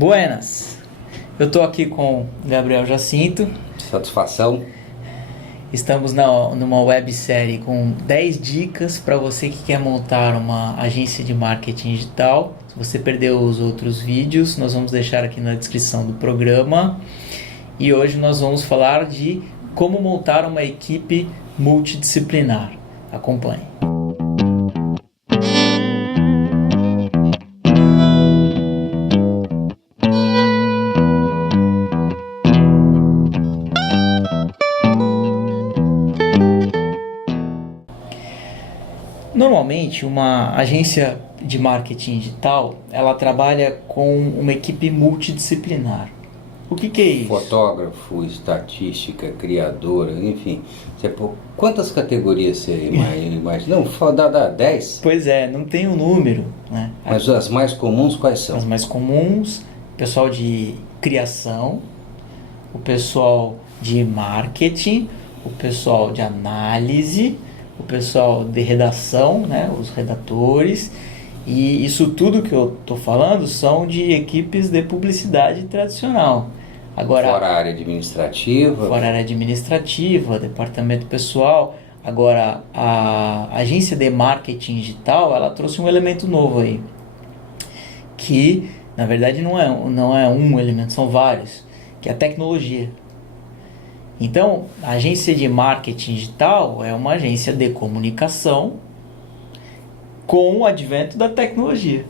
Buenas, eu estou aqui com Gabriel Jacinto. Satisfação. Estamos numa websérie com 10 dicas para você que quer montar uma agência de marketing digital. Se você perdeu os outros vídeos, nós vamos deixar aqui na descrição do programa. E hoje nós vamos falar de como montar uma equipe multidisciplinar. Acompanhe. Normalmente, uma agência de marketing digital, ela trabalha com uma equipe multidisciplinar. O que é isso? Fotógrafo, estatística, criadora, enfim. Quantas categorias você imagina? Não, dá 10? Pois é, não tem um número, né? Mas as mais comuns quais são? As mais comuns, o pessoal de criação, o pessoal de marketing, o pessoal de análise, o pessoal de redação, né, os redatores, e isso tudo que eu estou falando são de equipes de publicidade tradicional. Agora, fora a área administrativa. Fora a área administrativa, departamento pessoal. Agora, a agência de marketing digital, ela trouxe um elemento novo aí, que na verdade não é um elemento, são vários, que é a tecnologia. Então, a agência de marketing digital é uma agência de comunicação com o advento da tecnologia.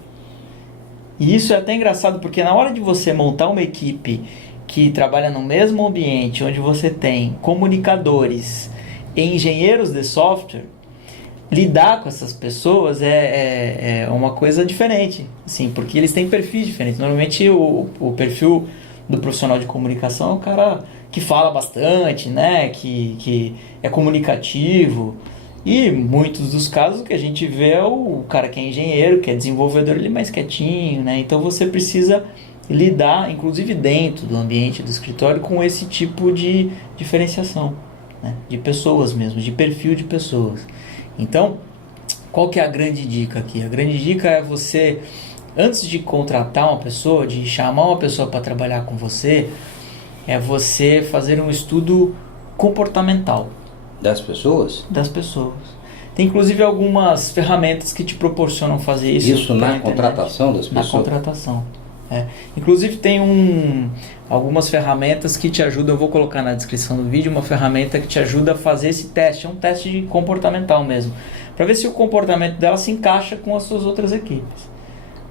E isso é até engraçado, porque na hora de você montar uma equipe que trabalha no mesmo ambiente, onde você tem comunicadores e engenheiros de software, lidar com essas pessoas é uma coisa diferente, assim, porque eles têm perfis diferentes. Normalmente o perfil do profissional de comunicação é um cara que fala bastante, né? Que é comunicativo. E muitos dos casos que a gente vê é o cara que é engenheiro, que é desenvolvedor, ele é mais quietinho, né? Então você precisa lidar, inclusive dentro do ambiente do escritório, com esse tipo de diferenciação, né? De pessoas mesmo, de perfil de pessoas. Então, qual que é a grande dica aqui? A grande dica é você, antes de contratar uma pessoa, de chamar uma pessoa para trabalhar com você, é você fazer um estudo comportamental. Das pessoas? Das pessoas. Tem inclusive algumas ferramentas que te proporcionam fazer isso. Isso na contratação das pessoas? Na contratação. Inclusive tem algumas ferramentas que te ajudam, eu vou colocar na descrição do vídeo, uma ferramenta que te ajuda a fazer esse teste. É um teste de comportamental mesmo. Para ver se o comportamento dela se encaixa com as suas outras equipes.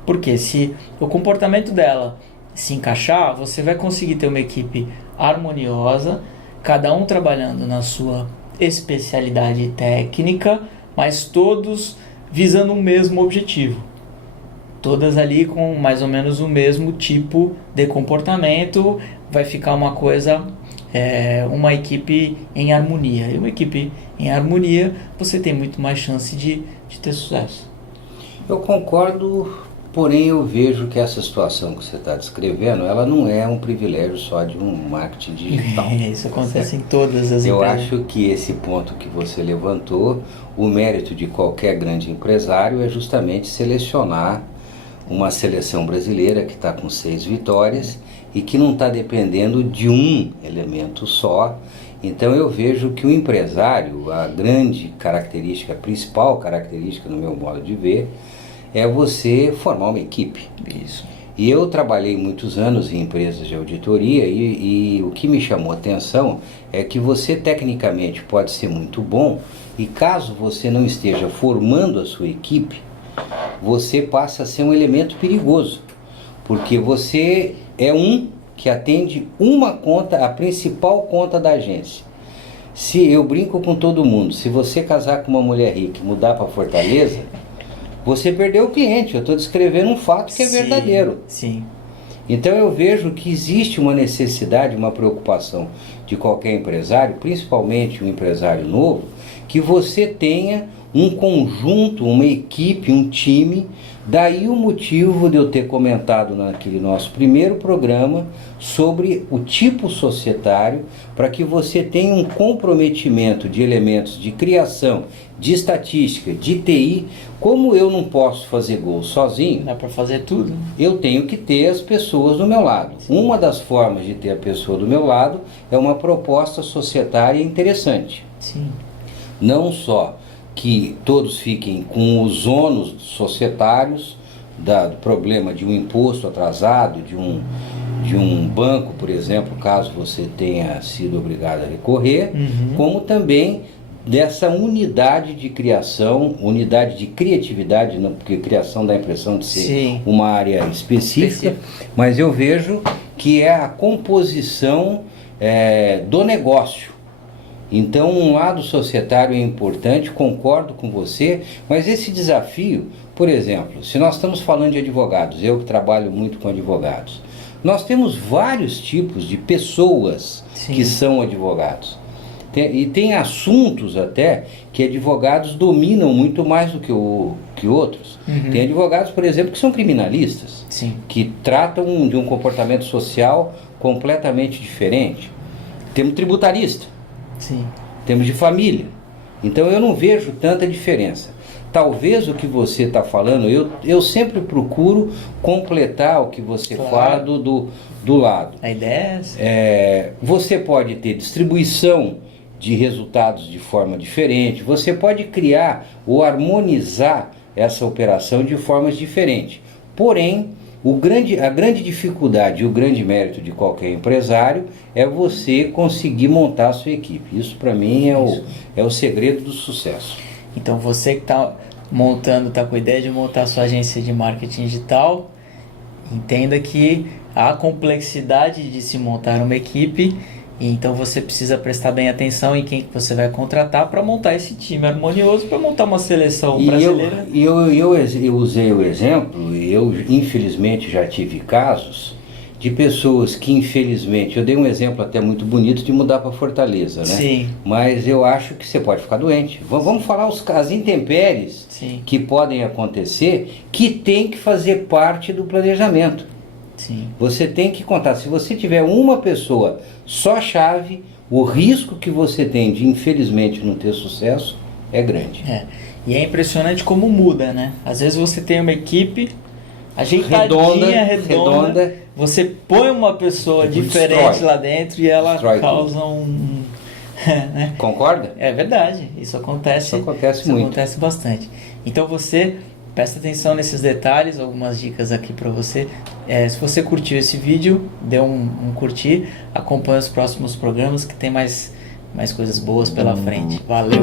Porque se o comportamento dela se encaixar, você vai conseguir ter uma equipe harmoniosa, cada um trabalhando na sua especialidade técnica, mas todos visando o mesmo objetivo. Todas ali com mais ou menos o mesmo tipo de comportamento, vai ficar uma coisa, uma equipe em harmonia. E uma equipe em harmonia, você tem muito mais chance de ter sucesso. Eu concordo, porém eu vejo que essa situação que você está descrevendo, ela não é um privilégio só de um marketing digital. Isso acontece em todas as empresas. Eu acho que esse ponto que você levantou, o mérito de qualquer grande empresário é justamente selecionar uma seleção brasileira que está com 6 vitórias e que não está dependendo de um elemento só. Então eu vejo que o empresário, a grande característica, a principal característica no meu modo de ver, é você formar uma equipe. Isso. E eu trabalhei muitos anos em empresas de auditoria e o que me chamou a atenção é que você tecnicamente pode ser muito bom e caso você não esteja formando a sua equipe, você passa a ser um elemento perigoso, porque você é um que atende uma conta, a principal conta da agência. Se eu brinco com todo mundo, se você casar com uma mulher rica e mudar para Fortaleza, você perdeu o cliente. Eu estou descrevendo um fato que é verdadeiro. Sim. Então eu vejo que existe uma necessidade, uma preocupação de qualquer empresário, principalmente um empresário novo, que você tenha um conjunto, uma equipe, um time. Daí o motivo de eu ter comentado naquele nosso primeiro programa sobre o tipo societário, para que você tenha um comprometimento de elementos de criação, de estatística, de TI. Como eu não posso fazer gol sozinho, dá para fazer tudo. Eu tenho que ter as pessoas do meu lado. Sim. Uma das formas de ter a pessoa do meu lado é uma proposta societária interessante. Sim. Não só que todos fiquem com os ônus societários do problema de um imposto atrasado, de um banco, por exemplo, caso você tenha sido obrigado a recorrer, como também dessa unidade de criação, unidade de criatividade, não, porque criação dá a impressão de ser Sim. uma área específica, mas eu vejo que é a composição do negócio. Então, um lado societário é importante, concordo com você, mas esse desafio, por exemplo, se nós estamos falando de advogados, eu que trabalho muito com advogados, nós temos vários tipos de pessoas Sim. que são advogados. E tem assuntos até que advogados dominam muito mais do que outros. Tem advogados, por exemplo, que são criminalistas, Sim. que tratam de um comportamento social completamente diferente. Temos tributarista. Sim. Temos de família. Então eu não vejo tanta diferença. Talvez o que você está falando, eu sempre procuro completar o que você claro. Fala do lado. A ideia é essa. Você pode ter distribuição de resultados de forma diferente, você pode criar ou harmonizar essa operação de formas diferentes. Porém, a grande dificuldade e o grande mérito de qualquer empresário é você conseguir montar a sua equipe. Isso para mim é o segredo do sucesso. Então você que está montando, está com a ideia de montar a sua agência de marketing digital, entenda que há complexidade de se montar uma equipe, e então você precisa prestar bem atenção em quem que você vai contratar para montar esse time harmonioso, para montar uma seleção brasileira. Eu usei o exemplo, e eu infelizmente já tive casos de pessoas que infelizmente, eu dei um exemplo até muito bonito de mudar para Fortaleza, né? Sim. Mas eu acho que você pode ficar doente. Vamos falar as intempéries Sim. que podem acontecer, que tem que fazer parte do planejamento. Sim. Você tem que contar, se você tiver uma pessoa só chave, o risco que você tem de infelizmente não ter sucesso é grande. E é impressionante como muda, né? Às vezes você tem uma equipe ajeitadinha, redonda, você põe uma pessoa diferente lá dentro e ela causa né? Concorda? É verdade, isso acontece muito. Acontece bastante. Então você presta atenção nesses detalhes, algumas dicas aqui para você. Se você curtiu esse vídeo, dê um curtir, acompanhe os próximos programas que tem mais coisas boas pela frente. Valeu!